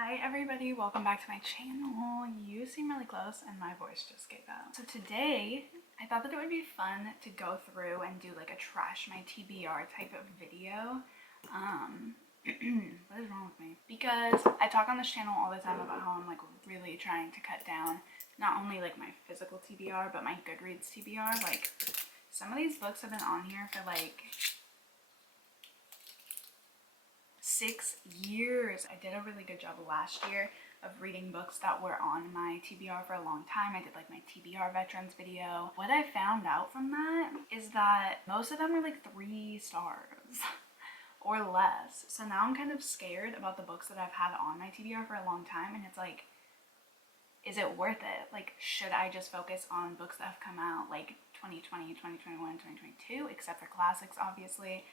Hi everybody, welcome back to my channel. You seem really close and my voice just gave out. So today, I thought that it would be fun to go through and do like a trash my TBR type of video. What is wrong with me? Because I talk on this channel all the time about how I'm like really trying to cut down not only like my physical TBR, but my Goodreads TBR. Like some of these books have been on here for like 6 years. I did a really good job last year of reading books that were on my TBR for a long time. I did like my TBR veterans video. What I found out from that is that most of them were like 3 stars or less. So now I'm kind of scared about the books that I've had on my TBR for a long time, and it's like, is it worth it? Like, should I just focus on books that have come out like 2020, 2021, 2022, except for classics obviously?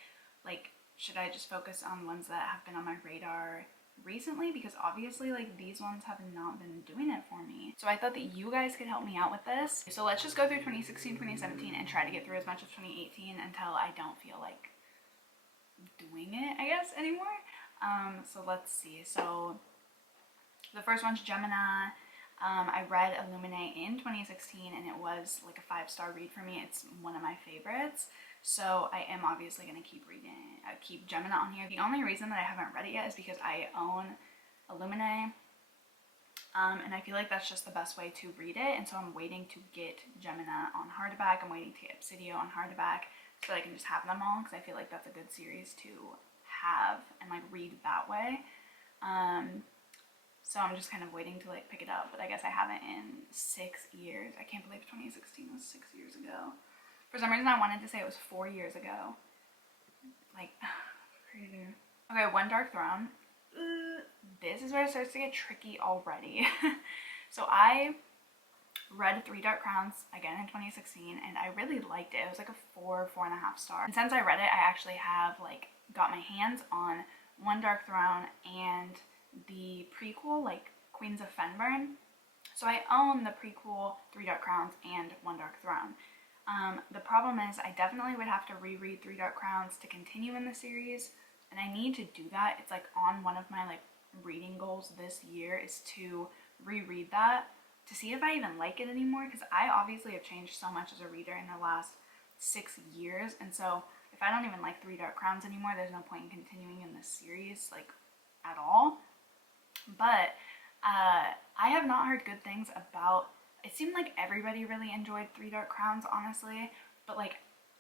Like, should I just focus on ones that have been on my radar recently? Because obviously like these ones have not been doing it for me. So I thought that you guys could help me out with this. So let's just go through 2016, 2017 and try to get through as much of 2018 until I don't feel like doing it, I guess, anymore. So let's see. So the first one's Gemini. I read Illuminate in 2016 and it was like a 5-star read for me. It's one of my favorites. So I am obviously going to keep reading, keep Gemini on here. The only reason that I haven't read it yet is because I own Illuminate. And I feel like that's just the best way to read it. And so I'm waiting to get Gemini on hardback. I'm waiting to get Obsidio on hardback so that I can just have them all, because I feel like that's a good series to have and like read that way. So I'm just kind of waiting to like pick it up, but I guess I haven't in 6 years. I can't believe 2016 was 6 years ago. For some reason I wanted to say it was 4 years ago. Like, crazy. Okay, One Dark Throne. This is where it starts to get tricky already. So I read Three Dark Crowns again in 2016 and I really liked it. It was like a 4.5 star. And since I read it, I actually have like got my hands on One Dark Throne and the prequel, like Queens of Fenburn. So I own the prequel Three Dark Crowns and One Dark Throne. The problem is I definitely would have to reread Three Dark Crowns to continue in the series, and I need to do that. It's like on one of my like reading goals this year is to reread that to see if I even like it anymore, because I obviously have changed so much as a reader in the last 6 years, and so if I don't even like Three Dark Crowns anymore, there's no point in continuing in this series like at all. But I have not heard good things about. It seemed like everybody really enjoyed Three Dark Crowns, honestly, but like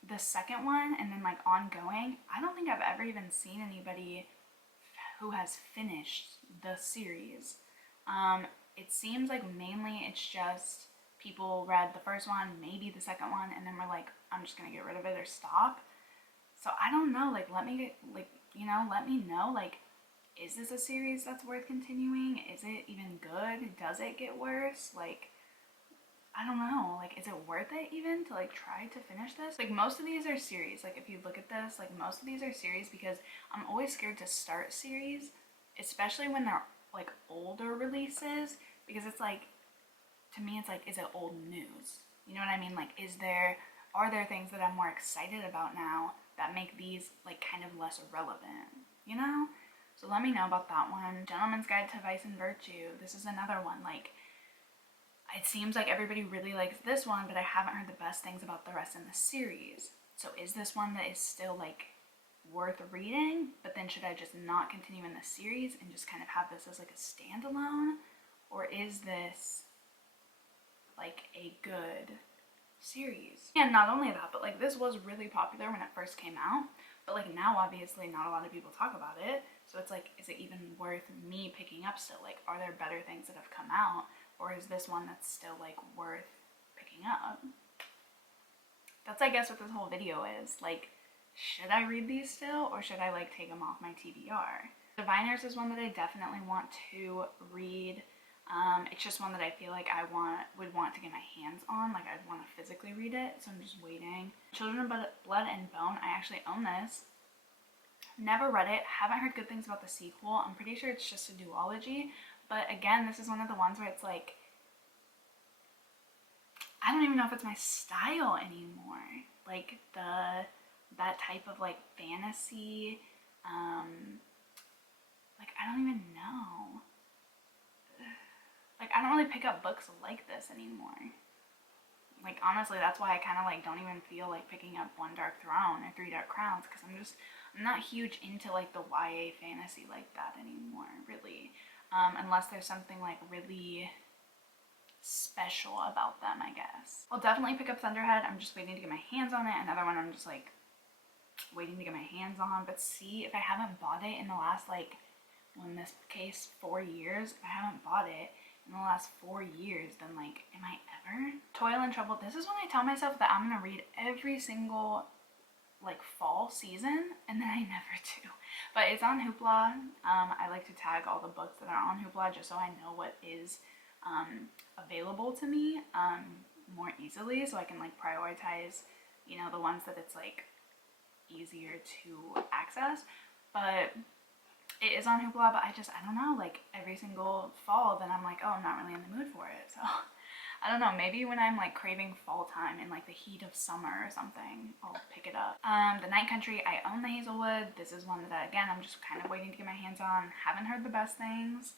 the second one and then like ongoing, I don't think I've ever even seen anybody who has finished the series. It seems like mainly it's just people read the first one, maybe the second one, and then we're like, I'm just gonna get rid of it or stop. So I don't know, like let me know, like, is this a series that's worth continuing? Is it even good? Does it get worse? Like, I don't know, like, is it worth it even to like try to finish this? Like, most of these are series. Like, if you look at this, like, most of these are series because I'm always scared to start series, especially when they're like older releases, because it's like, to me, it's like, is it old news? You know what I mean? Like, are there things that I'm more excited about now that make these like kind of less relevant, you know? So let me know about that one. Gentleman's Guide to Vice and Virtue. This is another one. Like, it seems like everybody really likes this one, but I haven't heard the best things about the rest in the series. So is this one that is still like worth reading? But then should I just not continue in the series and just kind of have this as like a standalone? Or is this like a good series? And not only that, but like this was really popular when it first came out, but like now obviously not a lot of people talk about it. So it's like, is it even worth me picking up still? Like, are there better things that have come out? Or is this one that's still like worth picking up? That's, I guess, what this whole video is. Like, should I read these still, or should I like take them off my TBR? Diviners is one that I definitely want to read. It's just one that I feel like I would want to get my hands on. Like, I'd want to physically read it, so I'm just waiting. Children of Blood and Bone, I actually own this. Never read it, haven't heard good things about the sequel. I'm pretty sure it's just a duology, but again, this is one of the ones where it's like, I don't even know if it's my style anymore. Like that type of like fantasy, like I don't even know. really pick up books like this anymore. Like, honestly, that's why I kind of like don't even feel like picking up One Dark Throne or Three Dark Crowns, because I'm not huge into like the YA fantasy like that anymore, really. Unless there's something like really special about them, I guess. I'll definitely pick up Thunderhead. I'm just waiting to get my hands on it. Another one I'm just like waiting to get my hands on. But see, if I haven't bought it in the last like, well, in this case, 4 years, if I haven't bought it in the last 4 years, then like, am I ever? Toil and Trouble. This is when I tell myself that I'm gonna read every single like fall season, and then I never do. But it's on Hoopla. I like to tag all the books that are on Hoopla just so I know what is available to me more easily, so I can like prioritize, you know, the ones that it's like easier to access. But it is on Hoopla, but I don't know, like every single fall then I'm like, oh, I'm not really in the mood for it. So I don't know, maybe when I'm like craving fall time in like the heat of summer or something, I'll pick it up. The Night Country, I own the Hazelwood. This is one that, again, I'm just kind of waiting to get my hands on. Haven't heard the best things,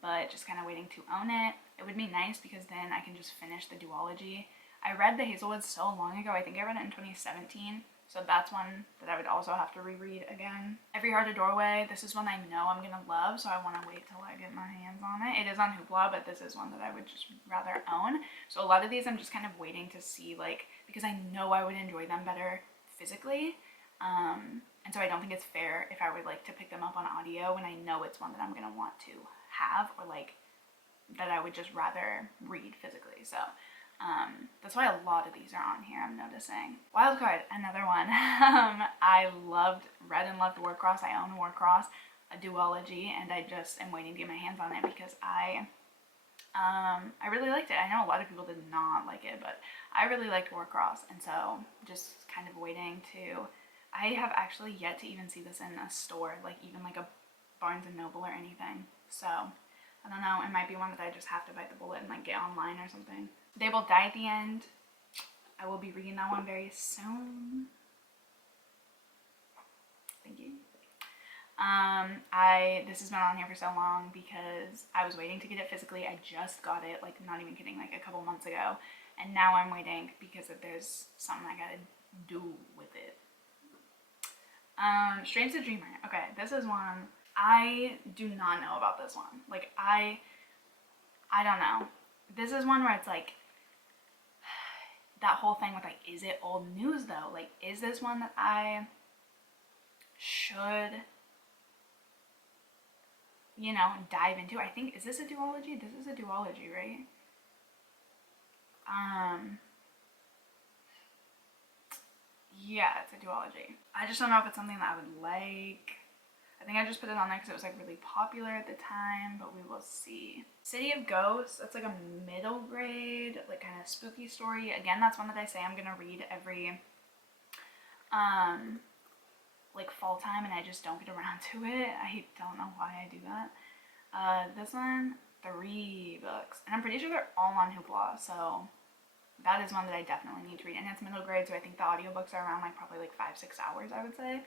but just kind of waiting to own it. It would be nice because then I can just finish the duology. I read the Hazelwood so long ago. I think I read it in 2017. So that's one that I would also have to reread again. Every Heart a Doorway. This is one I know I'm gonna love, so I want to wait till I get my hands on it. It is on Hoopla, but this is one that I would just rather own. So a lot of these I'm just kind of waiting to see, like, because I know I would enjoy them better physically. And so I don't think it's fair if I would like to pick them up on audio when I know it's one that I'm gonna want to have, or like that I would just rather read physically. So that's why a lot of these are on here, I'm noticing. Wildcard, another one. I read and loved Warcross. I own Warcross, a duology, and I just am waiting to get my hands on it because I really liked it. I know a lot of people did not like it, but I really liked Warcross, and so just kind of waiting to. I have actually yet to even see this in a store, like even like a Barnes and Noble or anything. So I don't know, it might be one that I just have to bite the bullet and like get online or something. They Will Die at the End. I will be reading that one very soon. Thank you. This has been on here for so long because I was waiting to get it physically. I just got it, like, not even kidding, like a couple months ago. And now I'm waiting because there's something I gotta do with it. Strange the Dreamer. Okay, this is one. I do not know about this one. Like, I don't know. This is one where it's like, that whole thing with like, is it old news though? Like, is this one that I should, you know, dive into? I think, is this a duology? This is a duology, right? Yeah, it's a duology. I just don't know if it's something that I would like. I think I just put it on there because it was like really popular at the time, but we will see. City of Ghosts, that's like a middle grade, like kind of spooky story. Again, that's one that I say I'm gonna read every like fall time, and I just don't get around to it. I don't know why I do that. This one, 3 books, and I'm pretty sure they're all on Hoopla, so that is one that I definitely need to read. And it's middle grade, so I think the audiobooks are around like probably like 5-6 hours, I would say.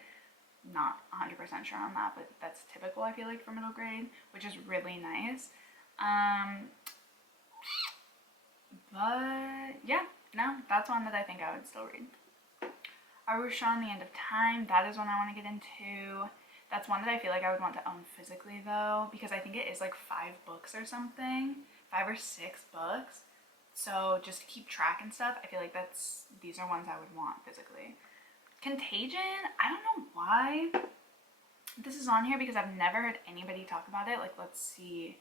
Not 100% sure on that, but that's typical, I feel like, for middle grade, which is really nice. But yeah, no, that's one that I think I would still read. Arushan, The End of Time, that is one I want to get into. That's one that I feel like I would want to own physically though, because I think it is like 5 books or something, 5 or 6 books. So just to keep track and stuff, I feel like these are ones I would want physically. Contagion, I don't know why this is on here because I've never heard anybody talk about it. Like, let's see.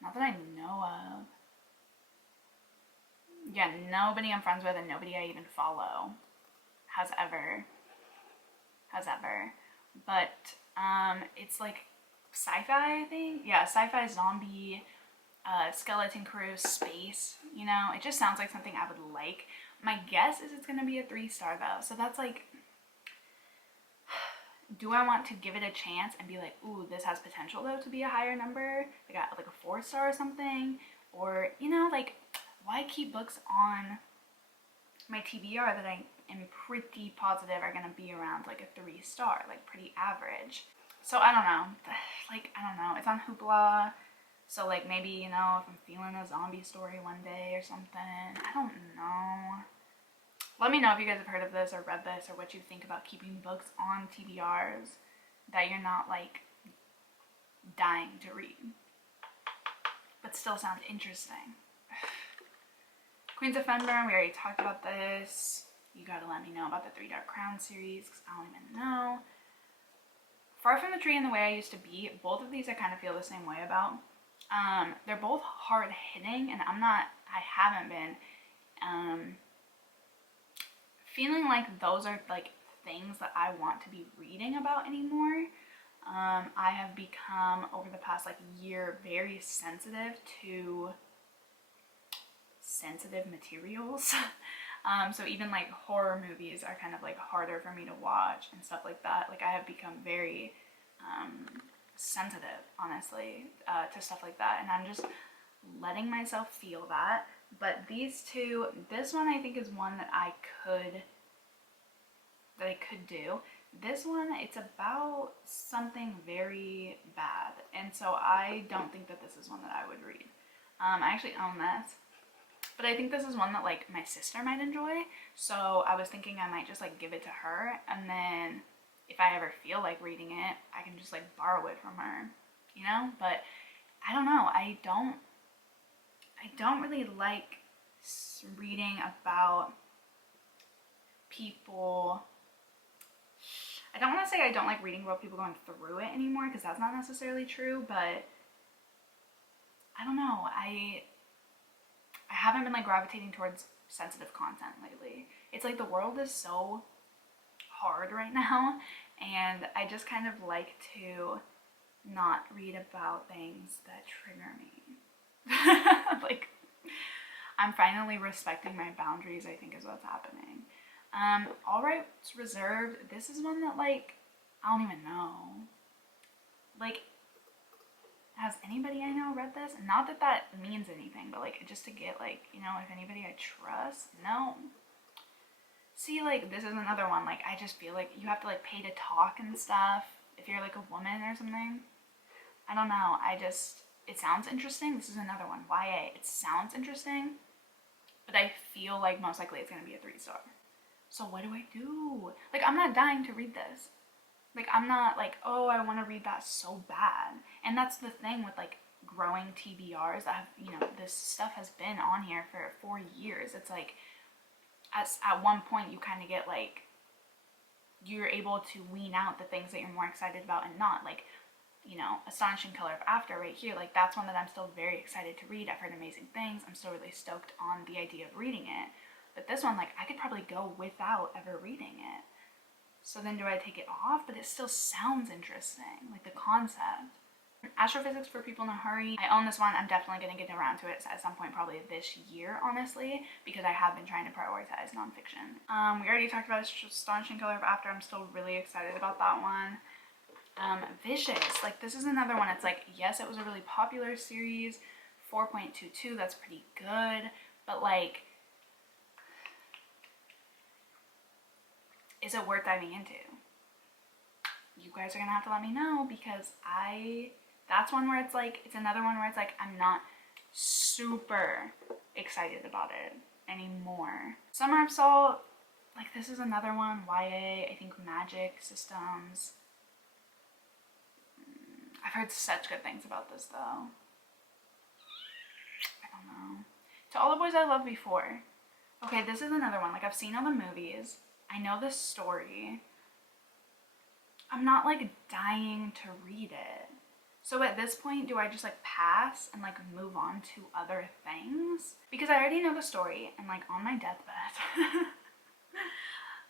Not that I know of. Yeah, nobody I'm friends with and nobody I even follow has ever. But it's like sci-fi, I think. Yeah, sci-fi, zombie, skeleton crew, space, you know. It just sounds like something I would like. My guess is it's going to be a 3-star though. So that's like, do I want to give it a chance and be like, ooh, this has potential though to be a higher number? I got like a 4-star or something. Or, you know, like, why keep books on my TBR that I am pretty positive are going to be around like a 3-star, like pretty average. So I don't know. Like, I don't know. It's on Hoopla. So like maybe, you know, if I'm feeling a zombie story one day or something, I don't know. Let me know if you guys have heard of this or read this or what you think about keeping books on TBRs that you're not like dying to read, but still sound interesting. Queens of Fenburn, we already talked about this. You gotta let me know about the Three Dark Crown series because I don't even know. Far From the Tree and The Way I Used to Be, both of these I kind of feel the same way about. They're both hard hitting, and I haven't been feeling like those are like things that I want to be reading about anymore. I have become, over the past like year, very sensitive to sensitive materials. So even like horror movies are kind of like harder for me to watch and stuff like that. Like I have become very sensitive, honestly, to stuff like that, and I'm just letting myself feel that. But these two, this one I think is one that I could do. This one, it's about something very bad, and so I don't think that this is one that I would read. I actually own this, but I think this is one that like my sister might enjoy, so I was thinking I might just like give it to her, and then if I ever feel like reading it, I can just like borrow it from her, you know? But I don't know, I don't really like reading about people. I don't want to say I don't like reading about people going through it anymore, because that's not necessarily true, but I don't know, I haven't been like gravitating towards sensitive content lately. It's like the world is so hard right now, and I just kind of like to not read about things that trigger me. Like, I'm finally respecting my boundaries, I think is what's happening. All Rights Reserved, this is one that like, I don't even know. Like, has anybody I know read this? Not that that means anything, but like just to get like, you know, if anybody I trust. No. See, like this is another one, like I just feel like you have to like pay to talk and stuff if you're like a woman or something. I don't know, it sounds interesting. This is another one, YA. It sounds interesting, but I feel like most likely it's gonna be a 3-star. So what do I do? Like, I'm not dying to read this. Like, I'm not like, oh, I want to read that so bad. And that's the thing with like growing TBRs that have, you know, this stuff has been on here for 4 years. It's like, at one point you kind of get like, you're able to wean out the things that you're more excited about and not. Like, you know, Astonishing Color of After right here, like that's one that I'm still very excited to read. I've heard amazing things. I'm still really stoked on the idea of reading it. But this one, like, I could probably go without ever reading it. So then do I take it off? But it still sounds interesting, like the concept. Astrophysics for People in a Hurry. I own this one. I'm definitely going to get around to it at some point, probably this year, honestly, because I have been trying to prioritize nonfiction. We already talked about Astonishing Color of After. I'm still really excited about that one. Vicious. Like, this is another one. It's like, yes, it was a really popular series. 4.22, that's pretty good. But, like, is it worth diving into? You guys are gonna have to let me know, because that's one where it's like, it's another one where it's like, I'm not super excited about it anymore. Summer of Salt, like this is another one, YA, I think Magic Systems. I've heard such good things about this though. I don't know. To All the Boys I Loved Before. Okay, this is another one, like I've seen all the movies. I know the story. I'm not like dying to read it. So at this point, do I just like pass and like move on to other things? Because I already know the story, and like on my deathbed,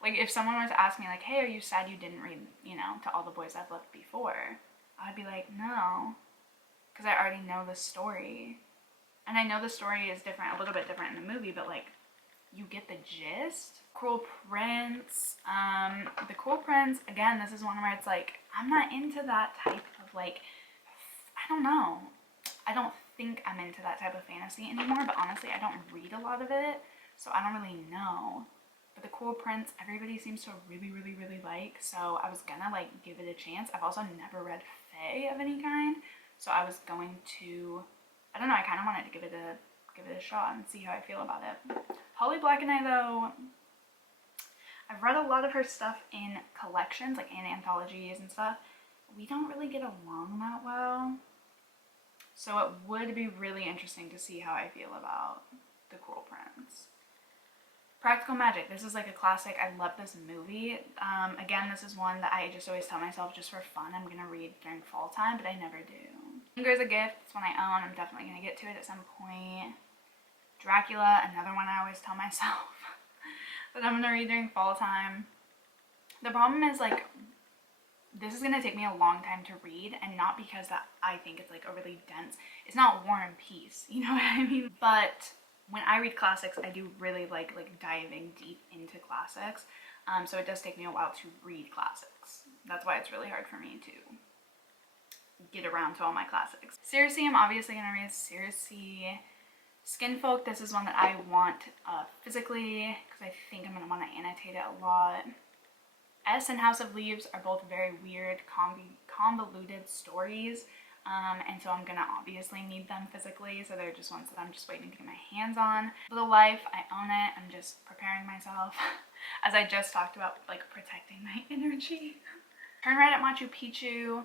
like if someone were to ask me like, hey, are you sad you didn't read, you know, To All the Boys I've Loved Before? I'd be like, no, because I already know the story. And I know the story is different, a little bit different in the movie, but like, you get the gist. Cruel Prince. The Cruel Prince, again, this is one where it's like, I'm not into that type of like, I don't know. I don't think I'm into that type of fantasy anymore, but honestly, I don't read a lot of it, so I don't really know. But The Cruel Prince, everybody seems to really, really, really like, so I was gonna like give it a chance. I've also never read fae of any kind, So I was going to, I don't know, I kind of wanted to give it a shot and see how I feel about it. Holly Black and I, though, I've read a lot of her stuff in collections, like in anthologies and stuff. We don't really get along that well. So it would be really interesting to see how I feel about The Cruel Prince. Practical Magic. This is like a classic. I love this movie. Again, this is one that I just always tell myself just for fun I'm going to read during fall time, but I never do. Finger's a Gift. It's one I own. I'm definitely going to get to it at some point. Dracula. Another one I always tell myself that I'm going to read during fall time. The problem is, like, this is going to take me a long time to read, and not because that I think it's like overly dense. It's not War and Peace, you know what I mean? But when I read classics, I do really like diving deep into classics. So it does take me a while to read classics. That's why it's really hard for me to get around to all my classics. Circe, I'm obviously going to read Circe. Skinfolk, this is one that I want physically, because I think I'm going to want to annotate it a lot. S and House of Leaves are both very weird, convoluted stories. And so I'm going to obviously need them physically, so they're just ones that I'm just waiting to get my hands on. Little Life, I own it. I'm just preparing myself, as I just talked about, like, protecting my energy. Turn Right at Machu Picchu.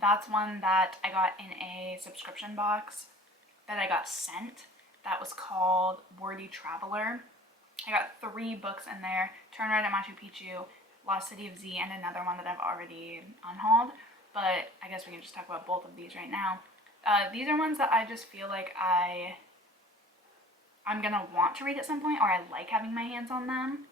That's one that I got in a subscription box that I got sent. That was called Wordy Traveler. I got 3 books in there. Turn Right at Machu Picchu, Lost City of Z, and another one that I've already unhauled. But I guess we can just talk about both of these right now. These are ones that I just feel like I'm gonna want to read at some point, or I like having my hands on them.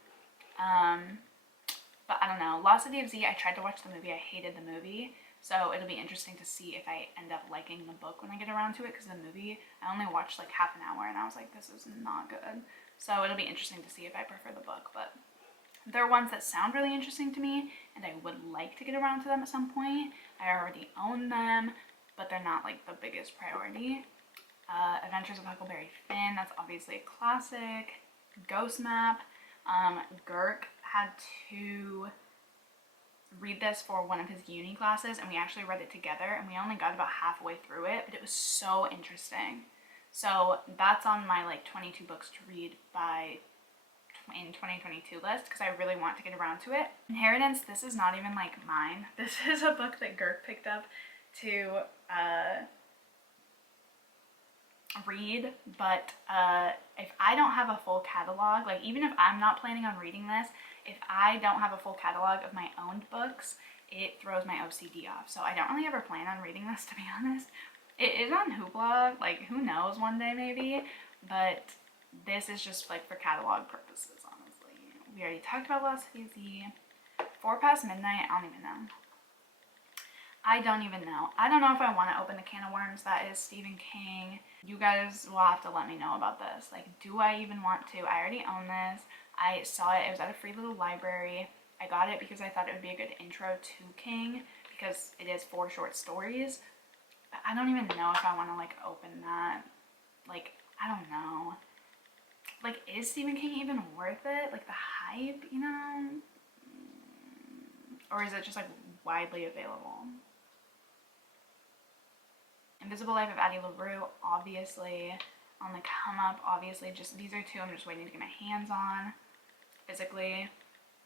But I don't know. Lost City of Z, I tried to watch the movie. I hated the movie. So it'll be interesting to see if I end up liking the book when I get around to it, because the movie, I only watched like half an hour and I was like, this is not good. So it'll be interesting to see if I prefer the book. But they're ones that sound really interesting to me, and I would like to get around to them at some point. I already own them, but they're not like the biggest priority. Adventures of Huckleberry Finn, that's obviously a classic. Ghost Map. Girk had to read this for one of his uni classes, and we actually read it together, and we only got about halfway through it, but it was so interesting. So that's on my like 22 books to read in 2022 list, because I really want to get around to it. Inheritance, this is not even like mine. This is a book that Girk picked up to read, but if I don't have a full catalog, like even if I'm not planning on reading this, if I don't have a full catalog of my owned books, it throws my OCD off. So I don't really ever plan on reading this, to be honest. It is on Hoopla, like who knows, one day maybe, but this is just like for catalog purposes, honestly. We already talked about Lost City of Z. 4 Past Midnight, I don't even know. I don't know if I want to open the can of worms that is Stephen King. You guys will have to let me know about this. Like, do I even want to? I already own this. I saw it. It was at a free little library. I got it because I thought it would be a good intro to King, because it is 4 short stories. But I don't even know if I want to, like, open that. Like, I don't know. Like, is Stephen King even worth it? Like, the hype, you know? Or is it just, like, widely available? Invisible Life of Addie LaRue, obviously on the come up. Obviously, just these are 2 I'm just waiting to get my hands on physically.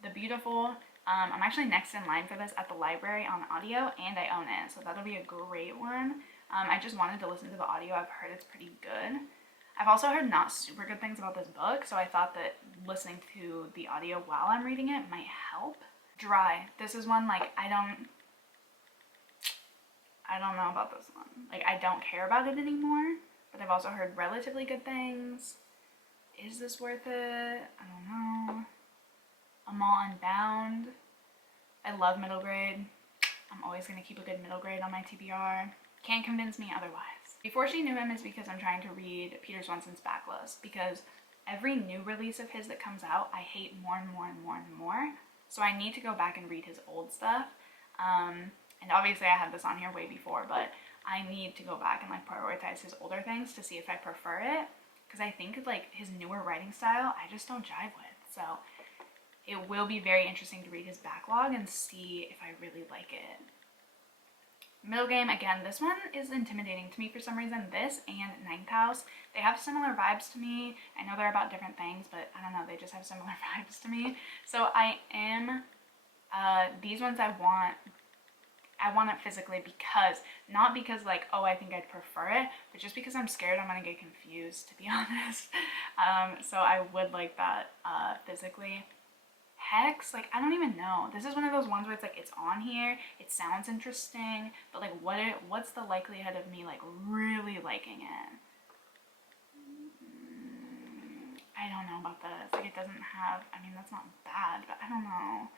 The Beautiful, I'm actually next in line for this at the library on audio, and I own it, so that'll be a great one. I just wanted to listen to the audio. I've heard it's pretty good. I've also heard not super good things about this book, so I thought that listening to the audio while I'm reading it might help. Dry, this is one, like, I don't know about this one. Like, I don't care about it anymore, but I've also heard relatively good things. Is this worth it? I don't know. Amal Unbound. I love middle grade. I'm always going to keep a good middle grade on my TBR. Can't convince me otherwise. Before She Knew Him is because I'm trying to read Peter Swenson's backlist, because every new release of his that comes out, I hate more and more and more and more. So I need to go back and read his old stuff. And obviously I had this on here way before, but I need to go back and like prioritize his older things to see if I prefer it, because I think like his newer writing style I just don't jive with. So it will be very interesting to read his backlog and see if I really like it. Middle game, again, this one is intimidating to me for some reason. This and Ninth House, they have similar vibes to me. I know they're about different things, but I don't know, they just have similar vibes to me. So I am, these ones I want it physically because, not because like, oh, I think I'd prefer it, but just because I'm scared I'm gonna get confused, to be honest. So I would like that physically. Hex, like, I don't even know. This is one of those ones where it's like, it's on here, it sounds interesting, but like, what's the likelihood of me like really liking it? I don't know about this. Like, it doesn't have, I mean, that's not bad, but I don't know.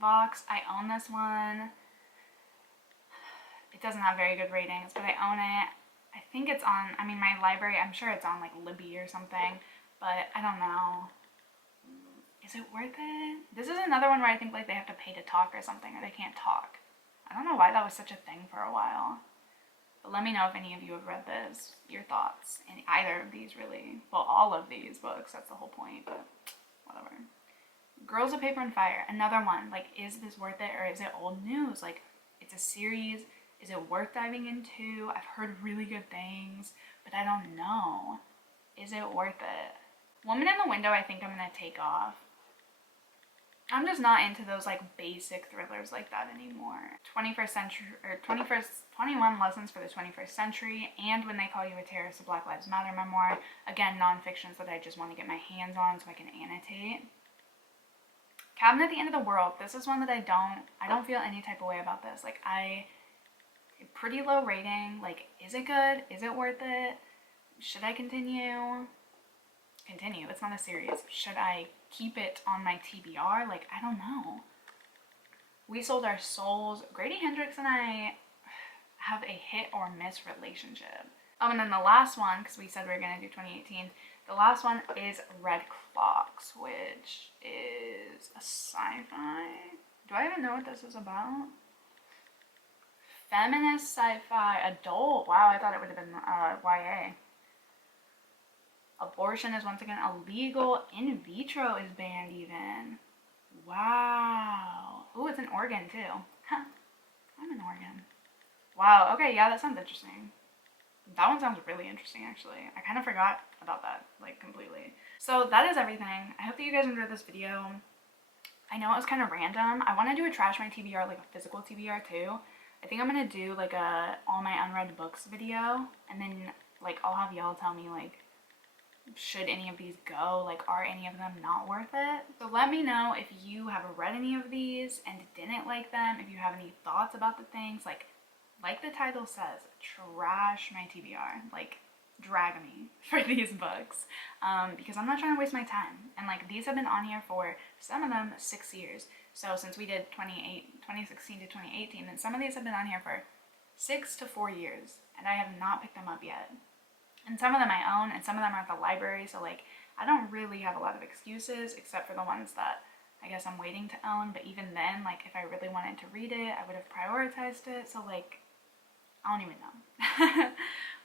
Vox, I own this one. It doesn't have very good ratings, but I own it. I think it's on, I mean, my library, I'm sure it's on like Libby or something, but I don't know. Is it worth it? This is another one where I think like they have to pay to talk or something, or they can't talk. I don't know why that was such a thing for a while. But let me know if any of you have read this, your thoughts in either of these, really. Well, all of these books, that's the whole point, but whatever. Girls of Paper and Fire, another one. Like, is this worth it, or is it old news? Like, it's a series. Is it worth diving into? I've heard really good things, but I don't know. Is it worth it? Woman in the Window, I think I'm gonna take off. I'm just not into those like basic thrillers like that anymore. 21st century, or 21 Lessons for the 21st Century, and When They Call You a Terrorist, a Black Lives Matter memoir. Again, non-fictions that I just want to get my hands on so I can annotate. Cabin at the End of the World. This is one that I don't feel any type of way about this. Like, pretty low rating. Like, is it good? Is it worth it? Should I continue? Continue. It's not a series. Should I keep it on my TBR? Like, I don't know. We Sold Our Souls. Grady Hendrix and I have a hit or miss relationship. Oh, and then the last one, because we said we were going to do 2018, the last one is Red Clocks, which is a sci-fi. Do I even know what this is about? Feminist sci-fi adult. Wow, I thought it would have been YA. Abortion is once again illegal. In vitro is banned even. Wow. Ooh, it's in Oregon too. Huh. I'm in Oregon. Wow, okay, yeah, that sounds interesting. That one sounds really interesting, actually. I kind of forgot about that, like, completely. So that is everything. I hope that you guys enjoyed this video. I know it was kind of random. I want to do a Trash My TBR, like a physical TBR too. I think I'm going to do, like, a all my unread books video. And then, like, I'll have y'all tell me, like, should any of these go? Like, are any of them not worth it? So let me know if you have read any of these and didn't like them. If you have any thoughts about the things, like the title says, trash my TBR. Like, drag me for these books. Because I'm not trying to waste my time. And, like, these have been on here for, some of them, 6 years. So since we did 2016 to 2018, then some of these have been on here for 6 to 4 years. And I have not picked them up yet. And some of them I own, and some of them are at the library, so, like, I don't really have a lot of excuses, except for the ones that I guess I'm waiting to own, but even then, like, if I really wanted to read it, I would have prioritized it, so, like, I don't even know.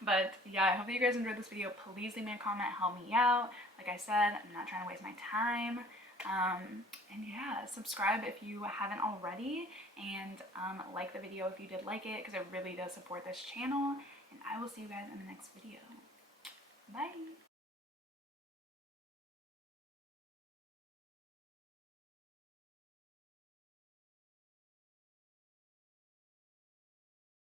But, yeah, I hope that you guys enjoyed this video. Please leave me a comment, help me out. Like I said, I'm not trying to waste my time. And yeah, subscribe if you haven't already, and like the video if you did like it, because it really does support this channel, and I will see you guys in the next video. Bye!